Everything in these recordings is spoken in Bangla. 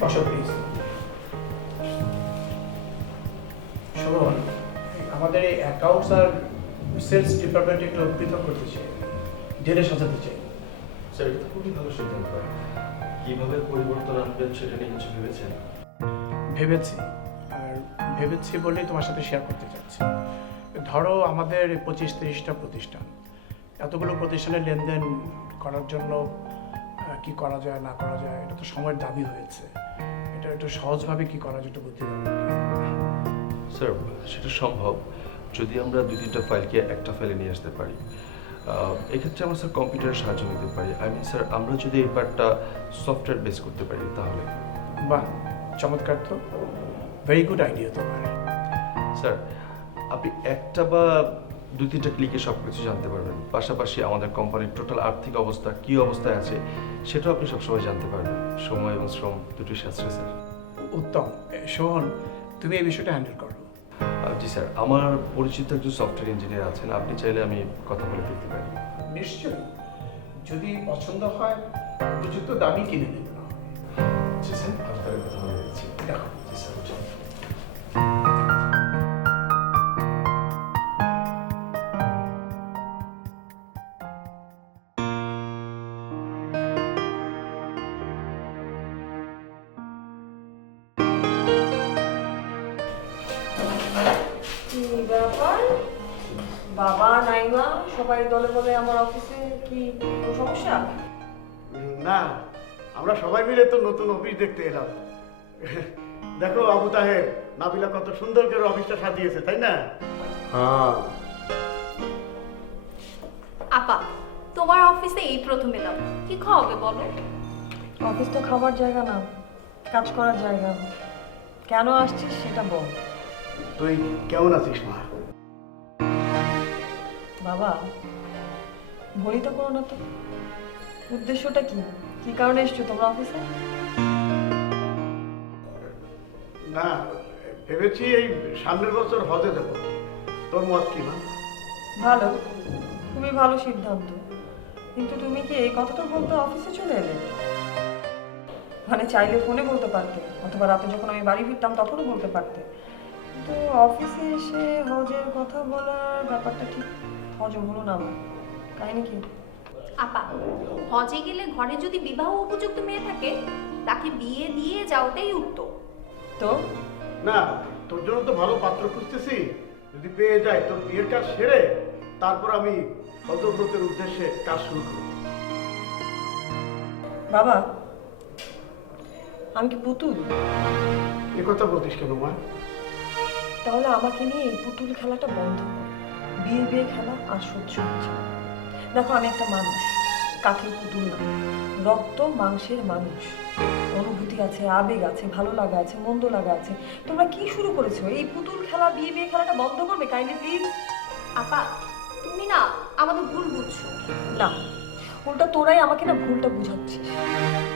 দশাপুরি শোভন আমাদের এই অ্যাকাউন্টস আর সেলস ডিপার্টমেন্ট একটু পৃথক করতে চাই জেলে সাজাতে চাই। স্যার এটা খুবই ভালো সিদ্ধান্ত। কীভাবে পরিবর্তন আনবেন সেটা নিয়ে কিছু ভেবেছেন? ভেবেছি আর ভেবেছি বলে তোমার সাথে শেয়ার করতে চাচ্ছি। ধরো আমাদের পঁচিশ তিরিশটা প্রতিষ্ঠান। এতগুলো প্রতিষ্ঠানের লেনদেন করার জন্য কি করা যায় না করা যায় এটা তো সময়ের দাবি হয়েছে। এটা একটু সহজভাবে কি করা একটু বুদ্ধি স্যার সেটা সম্ভব যদি আমরা দুই তিনটা ফাইলকে একটা ফাইলে নিয়ে আসতে পারি। এক্ষেত্রে আমরা স্যার কম্পিউটারের সাহায্য নিতে পারি। আই মিন স্যার আমরা যদি এই পার্টটা সফটওয়্যার বেস করতে পারি তাহলে। বাহ চমৎকার তো। ভেরি গুড আইডিয়া তোমার স্যার আপনি একটা বা দুই তিনটা ক্লিকে সব কিছু জানতে পারবেন। পাশাপাশি আমাদের কোম্পানির টোটাল আর্থিক অবস্থা কী অবস্থায় আছে সেটাও আপনি সবসময় জানতে পারবেন। সময় এবং শ্রম দুটোই সাশ্রয় স্যার। উত্তম। শোভন তুমি এই বিষয়টা হ্যান্ডেল করো। জি স্যার আমার পরিচিত একজন সফটওয়্যার ইঞ্জিনিয়ার আছেন আপনি চাইলে আমি কথা বলে দেখতে পারি। নিশ্চয়ই। যদি পছন্দ হয় উপযুক্ত দামি কিনে নেবেন। জি স্যার আমি তাহলে কথা বলে দিচ্ছি দেখো সবাই দলে বলে আমার অফিসে কি সমস্যা? না আমরা সবাই মিলে তো নতুন অফিস দেখতে এলাম। দেখো আবু তাহের নাবিলা কত সুন্দর করে অফিসটা সাজিয়েছে তাই না? হ্যাঁ। আপা তোমার অফিসে এই প্রথম এলাম কি খাওয়াবে বলো? অফিস তো খাবার জায়গা না কাজ করার জায়গা। কেন আসছিস সেটা বল। তুই কেমন আছিস মা? বাবা বলি তো করো না তো। উদ্দেশ্যটা কি? কি কারণে এসছো তোমরা অফিসে? না ভেবেছি এই সামনের বছর হজে যাব তোর মত কি মা? ভালো খুবই ভালো সিদ্ধান্ত। কিন্তু তুমি কি এই কথাটা বলতে অফিসে চলে এলে? মানে চাইলে ফোনে বলতে পারতে অথবা রাতে যখন আমি বাড়ি ফিরতাম তখনও বলতে পারতে। কিন্তু অফিসে এসে হজের কথা বলার ব্যাপারটা ঠিক হজম হলো না আমার কাহিনি কি? আপা হজে গেলে ঘরে যদি বিবাহ উপযুক্ত মেয়ে থাকে তাকে বিয়ে দিয়ে যাওয়াটাই উত্তম। তো? না তোর জন্য তো ভালো পাত্র খুঁজতেছি। যদি পেয়ে যায় তোর বিয়ের কাজ সেরে তারপর আমি হজরতের উদ্দেশ্যে কাজ শুরু করব। বাবা আমি কি পুতুল? এ কথা বলতিস কেন মা? তাহলে আমাকে নিয়ে এই পুতুল খেলাটা বন্ধ কর। বিয়ে বিয়ে খেলা আর সহ্য হচ্ছে দেখো আমি একটা মানুষ কাঠের পুতুল না। রক্ত মাংসের মানুষ। অনুভূতি আছে আবেগ আছে ভালো লাগা আছে মন্দ লাগা আছে। তোমরা কি শুরু করেছ? এই পুতুল খেলা বিয়ে বিয়ে খেলাটা বন্ধ করবে কাইন্ডলি প্লিজ আপা তুমি না আমাদের ভুল বুঝছ। না উল্টা তোরাই আমাকে না ভুলটা বুঝাচ্ছিস।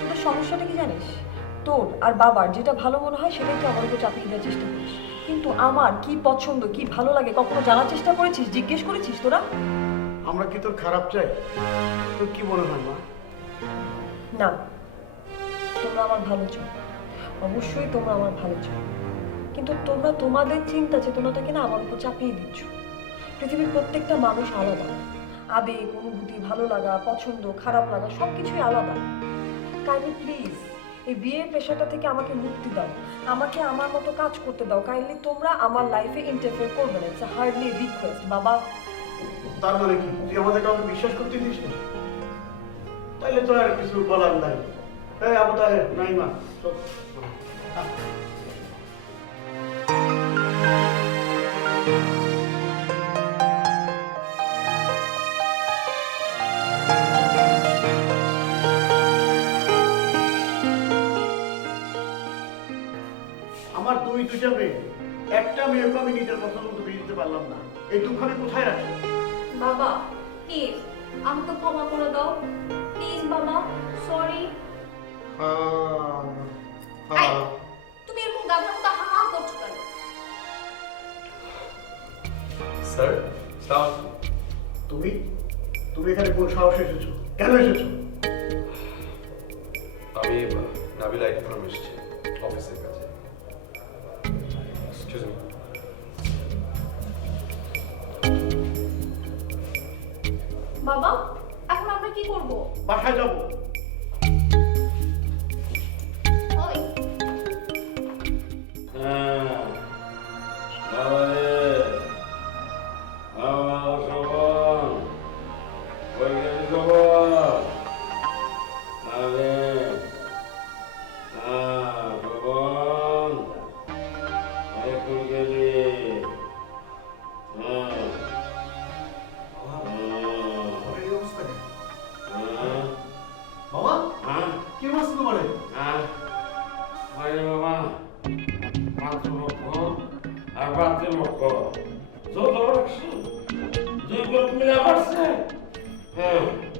তোদের সমস্যাটা কি জানিস? তোর আর বাবার যেটা ভালো মনে হয় সেটাই তুই আমার উপর চাপিয়ে দেওয়ার চেষ্টা করিস। কিন্তু আমার কি পছন্দ কি ভালো লাগে কখনো জানার চেষ্টা করেছিস জিজ্ঞেস করেছিস তোরা? আমরা কি তোর খারাপ চাই? তোর কি মনে হয় মা? না তোমরা আমার ভালো চাও। অবশ্যই তোমরা আমার ভালো চাও। কিন্তু তোমরা তোমাদের চিন্তা চেতনাটাকে না আমার উপর চাপিয়ে দিচ্ছ। পৃথিবীর প্রত্যেকটা মানুষ আলাদা। আবেগ অনুভূতি ভালো লাগা পছন্দ খারাপ লাগা সব কিছুই আলাদা। কাইন্ডলি প্লিজ এই বিয়ের পেশাটা থেকে আমাকে মুক্তি দাও। আমাকে আমার মতো কাজ করতে দাও। কাইন্ডলি তোমরা আমার লাইফে ইন্টারফেয়ার করবে না। ইটস হার্ডলি রিকোয়েস্ট বাবা। তার মানে কি? তুই আমাদের কাউকে বিশ্বাস করতে দিস না? তাইলে তো আর কিছু বলার নাই। এই আবু তাহের নাই মা চল। দুইটা মেয়ে। একটা মেয়েকে আমি নিজের পছন্দ মতো বিয়ে দিতে পারলাম না। এই দুঃখ আমি কোথায় রাখি? বাবা প্লিজ আমাকে ক্ষমা করে দাও। প্লিজ বাবা সরি তুমি এরকম গাধার মতো হা হা করছ কেন? স্যার তুমি তুমি এখানে কোন সাহসে এসেছ? কেন এসেছ?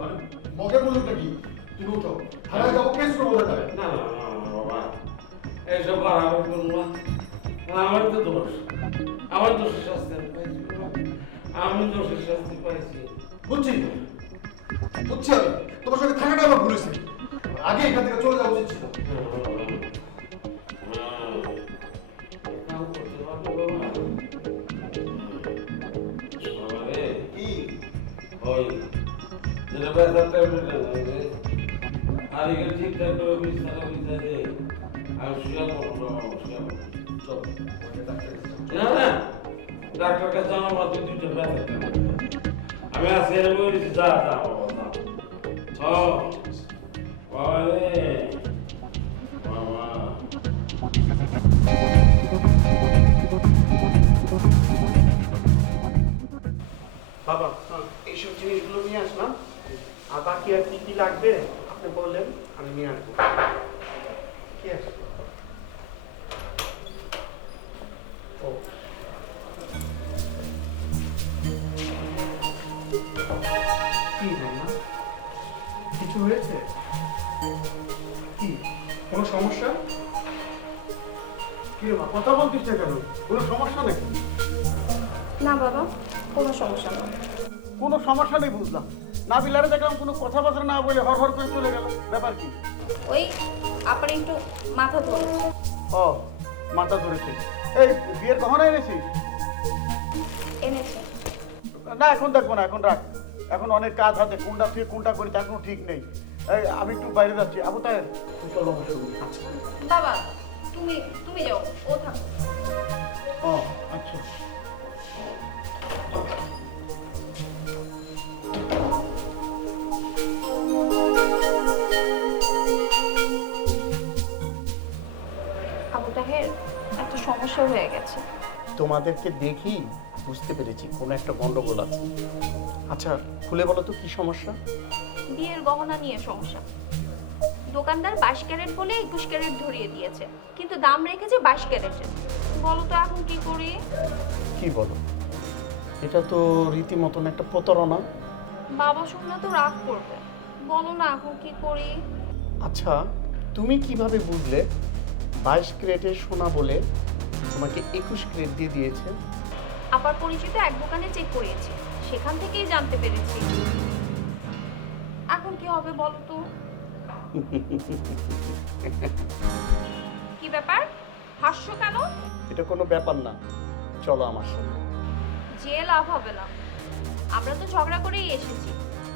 মানে মগে বলুনটা কি? তুমি উঠো। থানায় যাব কেস করব না না না না, বাবা। এইসব আর আমি করব না। আমার তো দোষ। আমার দোষের শাস্তি আমি পাইছি আমি দোষের শাস্তি পাইছি। বুঝছি? বুঝছি আমি। তোমার সঙ্গে থাকাটা আমার ভুলেছি আগে এখান থেকে চলে যাওয়া উচিত ছিল। যেটা ব্যথা ট্যাবলেট আর এগুলো ঠিকঠাক করে বিছানা বিছা দে আর শুয়ে পড়ো বাবা শুয়ে চল না না আমার আমি বাবা এইসব জিনিসগুলো নিয়ে আসলাম আর বাকি আর কি কি লাগবে? আপনি বললেন আমি নিয়ে আসব। কি আছে? ও। কি কিছু হয়েছে? কি কোনো সমস্যা? কি মা কথা বলতিস না কেন? কোনো সমস্যা নেই না বাবা কোনো সমস্যা না। কোনো সমস্যা নেই বুঝলাম। নাবিলারে দেখলাম কোনো কথাবার্তা না বলে হর হর করে চলে গেল। ব্যাপার কি? ওই আপনার একটু মাথা ধরেছে ও মাথা ধরেছে। এই বিয়ের গহনা এনেছিস এনেছে। না এখন দেখব না এখন রাখ। এখন অনেক কাজ হাতে কোনটা থেকে কোনটা করি তার কোনো ঠিক নেই। এই আমি একটু বাইরে যাচ্ছি। আবু তাই তুই চলো আমার সঙ্গে। আচ্ছা। বাবা তুমি তুমি যাও ও থাকো। ও আচ্ছা। সমস্যা হয়ে গেছে। তোমাদেরকে দেখি বুঝতে পেরেছি কোনো একটা গন্ডগোল আছে। আচ্ছা খুলে বলো তো কি সমস্যা? বিয়ের গহনা নিয়ে সমস্যা। দোকানদার বাইশ ক্যারেট বলে একুশ ক্যারেট ধরিয়ে দিয়েছে কিন্তু দাম রেখেছে বাইশ ক্যারেটের বলো তো এখন কি করি? কি বলো? এটা তো রীতিমতন একটা প্রতারণা। বাবা শুনলে তো রাগ করবে। বলো না এখন কি করি? আচ্ছা তুমি কীভাবে বুঝলে বাইশ ক্রেটের সোনা বলে তোমাকে একুশ ক্রেট দিয়ে দিয়েছে। আপার পরিচিত এক দোকানে চেক করিয়েছি। সেখান থেকেই জানতে পেরেছি। এখন কি হবে বলো তো কি ব্যাপার? হাস্য কেন? এটা কোনো ব্যাপার না। চলো আমার সঙ্গে যে লাভ হবে না। আমরা তো ঝগড়া করেই এসেছি।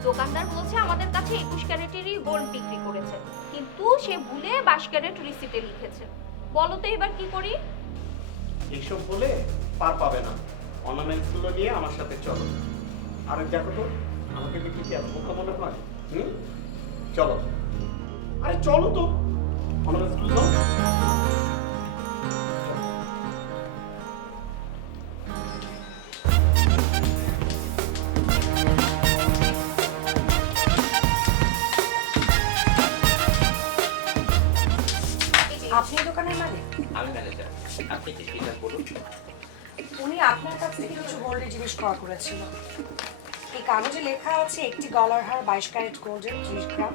দোকানদার বলছে আমাদের কাছে একুশ ক্যারেটেরই গোল্ড বিক্রি করেছে। কিন্তু সে ভুলে বাইশ ক্যারেট রিসিটে লিখেছে। বলো তো এবার কি করি? এইসব বলে পার পাবে না। অর্নামেন্টসগুলো নিয়ে আমার সাথে চলো। আর দেখো তো, আমাকে দেখি কি এত বোকা মনে হয়? হুম? চলো। আরে চলো তো। অর্নামেন্টসগুলো আপনি দোকানের মালিক? আমি ম্যানেজার। আপনি কি ফিগার বলুন? উনি আপনার কাছ থেকে কিছু গোল্ডের জিনিস ক্রয় করেছিল। এই কাগজে লেখা আছে একটি গলার হার বাইশ ক্যারেট গোল্ডের ত্রিশ গ্রাম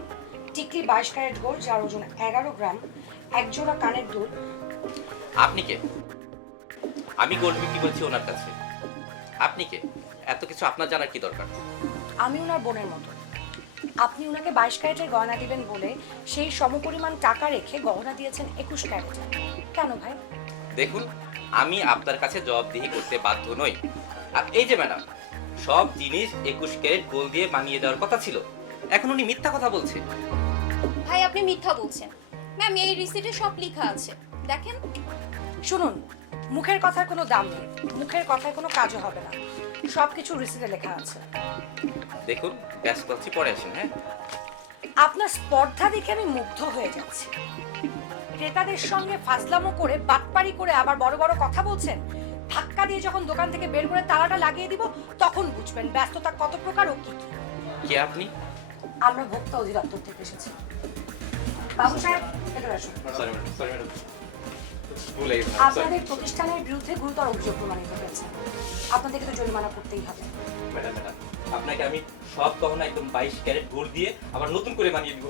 টিকলি বাইশ ক্যারেট গোল্ড যার ওজন এগারো গ্রাম এক জোড়া কানের দুল। আপনি কে? আমি গোল্ড বিক্রি করছি ওনার কাছে। আপনি কে? এত কিছু আপনার জানার কি দরকার? আমি ওনার বোনের মতো আপনি ওনাকে বাইশ ক্যারেটের গয়না দিবেন বলে সেই সমপরিমাণ টাকা রেখে গহনা দিয়েছেন একুশ ক্যারেটে। কেন ভাই? দেখুন আমি আপনার কাছে জবাবদিহি করতে বাধ্য নই। আর এই যে ম্যাডাম সব জিনিস একুশ ক্যারেট গোল দিয়ে বানিয়ে দেওয়ার কথা ছিল। এখন উনি মিথ্যা কথা বলছে ভাই আপনি মিথ্যা বলছেন। ম্যাম এই রিসিটে সব লেখা আছে। দেখেন। শুনুন মুখের কথার কোনো দাম নেই। মুখের কথায় কোনো কাজও হবে না। সব কিছু রিসিটে লেখা আছে। দেখুন ব্যস্ত আছি পরে আসেন হ্যাঁ? আপনার স্পর্ধা দেখে আমি মুগ্ধ হয়ে যাচ্ছি। ক্রেতাদের সঙ্গে ফাজলামো করে বাটপারি করে আবার বড় বড় কথা বলছেন? ধাক্কা দিয়ে যখন দোকান থেকে বের করে তালাটা লাগিয়ে দিব তখন বুঝবেন ব্যস্ততা কত প্রকার ও কি কি। কে আপনি? আমরা ভোক্তা অধিদপ্তর থেকে এসেছি। বাবু সাহেব ভেতরে আসুন। সরি ম্যাডাম সরি ম্যাডাম আপনাদের প্রতিষ্ঠানের বিরুদ্ধে গুরুতর অভিযোগ প্রমাণিত হয়েছে। আপনাদেরকে তো জরিমানা করতেই হবে। ম্যাডাম ম্যাডাম আপনাকে আমি সব গহনা একদম বাইশ ক্যারেট গোল্ড দিয়ে আবার নতুন করে বানিয়ে দিব।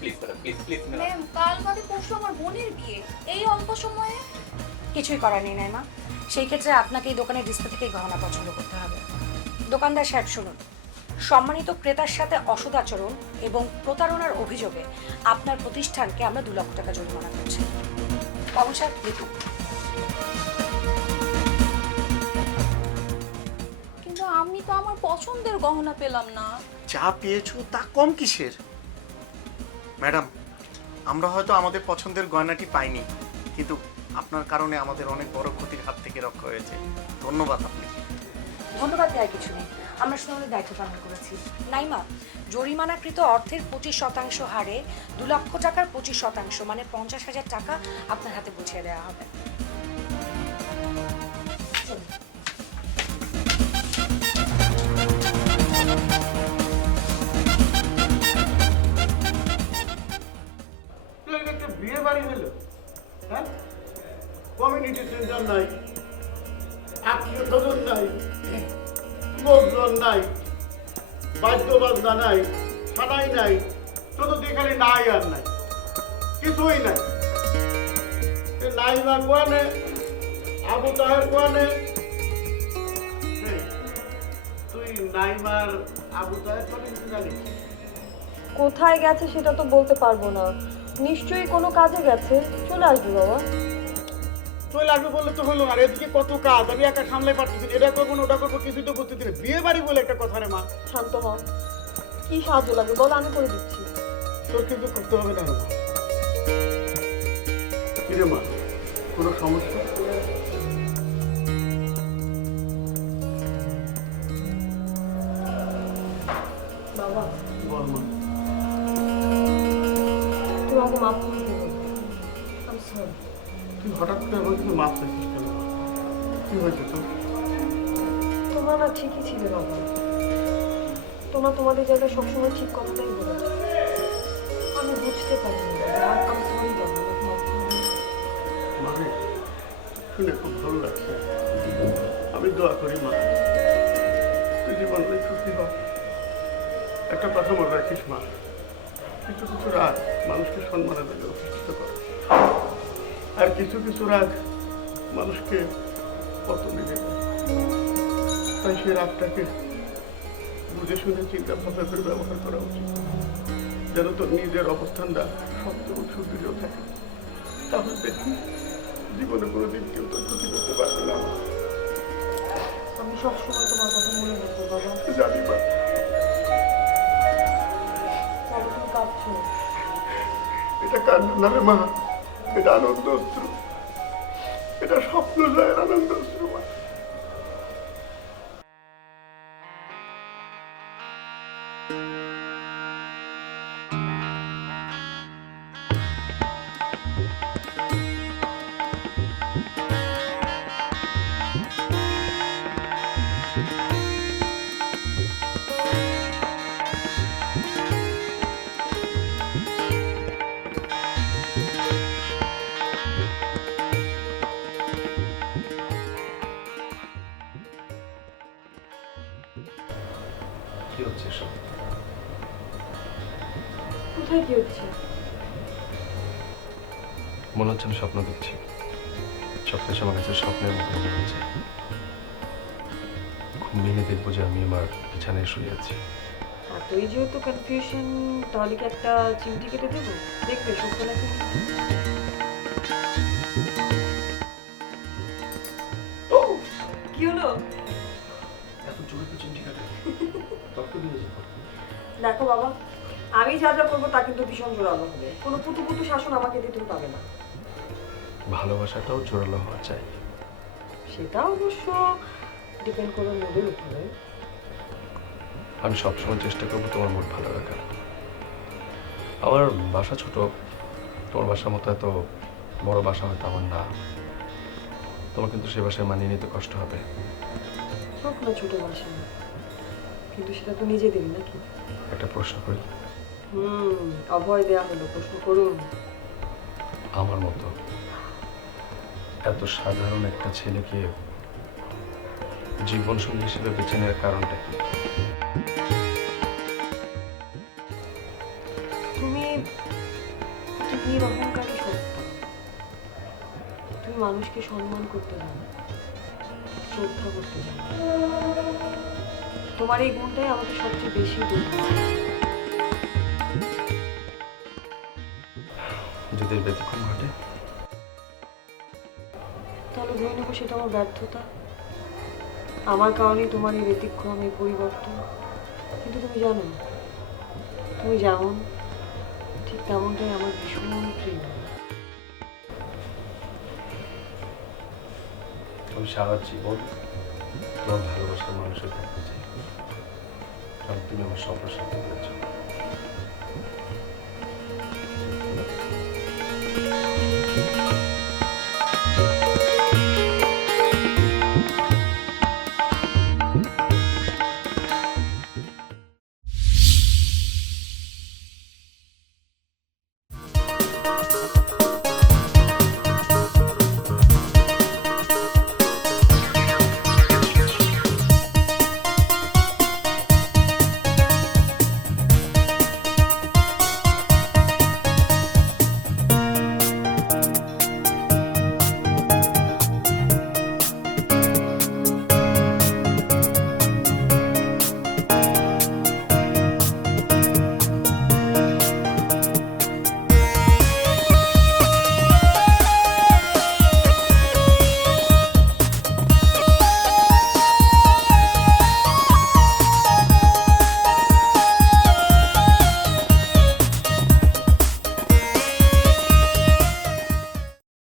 Please madam please please ma'am কাল বাদে পরশু আমার বোনের বিয়ে। এই অল্প সময়ে কিছুই করার নেই নাইমা। সেই ক্ষেত্রে আপনাকে এই দোকানের ডিসপ্লে থেকে গহনা পছন্দ করতে হবে। দোকানদার সাহেব শুনুন। সম্মানিত ক্রেতার সাথে অসদাচরণ এবং প্রতারণার অভিযোগে আপনার প্রতিষ্ঠানকে আমরা দু লক্ষ টাকা জরিমানা করছি। বাবু সাহেব কিন্তু আমি তো আমার পছন্দের গহনা পেলাম না। যা পেয়েছ তা কম কিসের? ম্যাডাম আমরা হয়তো আমাদের পছন্দের গয়নাটি পাইনি কিন্তু আপনার কারণে আমাদের অনেক বড় ক্ষতির হাত থেকে রক্ষা হয়েছে। ধন্যবাদ আপনি ধন্যবাদ দেওয়ার কিছু নেই। আমরা শুধু আমাদের দায়িত্ব পালন করেছি। নাইমা জরিমানাকৃত অর্থের পঁচিশ শতাংশ হারে দু লক্ষ টাকার পঁচিশ শতাংশ মানে পঞ্চাশ হাজার টাকা আপনার হাতে বুঝিয়ে দেওয়া হবে। কোয়ানে? আবু তাহের কোয়ানে? তুই নাইমার আবু তাহের কোয়ানে কিছু জানিস? কোথায় গেছে সেটা তো বলতে পারব না। নিশ্চয়ই কোনো কাজে গেছে। চলে আসবে বাবা। চলে আসবে বললে তো হলো আর এদিকে কত কাজ? আমি একা সামলাই পারতেছি। এটা করব না ওটা করব কিছুই তো করতেছি না। বিয়ে বাড়ি বলে একটা কথা রে মা। শান্ত হও কি সাহায্য লাগবে বল আমি করে দিচ্ছি। তোর কিন্তু করতে হবে না রে মা? কোনো সমস্যা? বাবা। বল মা তুমি আমাকে মাফ করে দেবো। আমি সরি তুই হঠাৎ করে কিন্তু মাপ চাইছিস কেন? কি হয়েছে তোর? তোমরা না ঠিকই ছিলে বাবা। তোমরা তোমাদের জায়গায় সবসময় ঠিক কথাটাই বলেছ। আমি বুঝতে পারিনি আমি সরি মানে শুনে খুব ভালো লাগছে। আমি দোয়া করি মা, তুই জীবন সুখী হ। একটা কথা মনে রাখিস মা, কিছু কিছু রাগ মানুষকে সম্মানের দিকে প্রতিষ্ঠিত করে। আর কিছু কিছু রাগ মানুষকে পতনে দেয় তাই সেই রাগটাকে বুঝে শুনে চিন্তা ভাবনা করে ব্যবহার করা উচিত। যেন তোর নিজের অবস্থানটা এবং সুদৃঢ় থাকে। তাহলে দেখি জীবনে কোনোদিন কেউ তোর ক্ষতি করতে পারবে না। আমি সবসময় তোমার কথা মনে রাখব বাবা। জানি মা। বাবা তুমি কাঁদছো। এটা কান্না না রে মা? এটা আনন্দ অস্ত্র। এটা স্বপ্ন জয়ের আনন্দ অশ্রু কোথায় কি হচ্ছে মনে হচ্ছে আমি স্বপ্ন দেখছি। সব কিছু আমার কাছে স্বপ্নের মতো মনে হচ্ছে। ঘুম ভেঙে দেখব যে আমি আমার বিছানায় শুয়ে আছি। আর তুই যেহেতু কনফিউশন তাহলে কি একটা চিমটি কেটে দেবো? দেখবে সত্য নাকি কি হলো? এত জোরে পেছন ঠিক আছে দেখো বাবা আমি যা যা করব তা কিন্তু ভীষণ জোরালো হবে। কোনো পুতু পুতু শাসন আমাকে দিতে পাবে না। ভালোবাসাটাও জোরালো হওয়া চাই। সেটা অবশ্য ডিপেন্ড করবে মোদের উপরে। আমি সবসময় চেষ্টা করব তোমার মুড ভালো রাখার। আমার বাসা ছোট তোমার বাসার মতো এত বড় বাসা হয়তো আমার না। তোমার কিন্তু সে বাসায় মানিয়ে নিতে কষ্ট হবে। ছোট বাসা। কিন্তু সেটা তো নিজেদেরই নাকি? একটা প্রশ্ন করি। হুম অভয় দেয়া হলো প্রশ্ন করুন। আমার মতো এত সাধারণ একটা ছেলেকে জীবনসঙ্গী হিসেবে বেছে নেওয়ার কারণটা কি? তুমি তুমি অহংকারী তুমি মানুষকে সম্মান করতে জানো শ্রদ্ধা করতে জানো। তোমার এই গুণটাই আমাকে সবচেয়ে বেশি দুর্বল যদি ব্যতিক্রম ঘটে। তাহলে ধরে নেব সেটা আমার ব্যর্থতা। আমার কারণেই তোমার এই ব্যতিক্রম এই পরিবর্তন। কিন্তু তুমি জানো তুমি যেমন ঠিক তেমনটাই আমার ভীষণ প্রিয়। আমি সারা জীবন তোমার ভালোবাসার মানুষের থাকতে চাই কারণ তুমি আমার স্বপ্ন সাথে করেছ।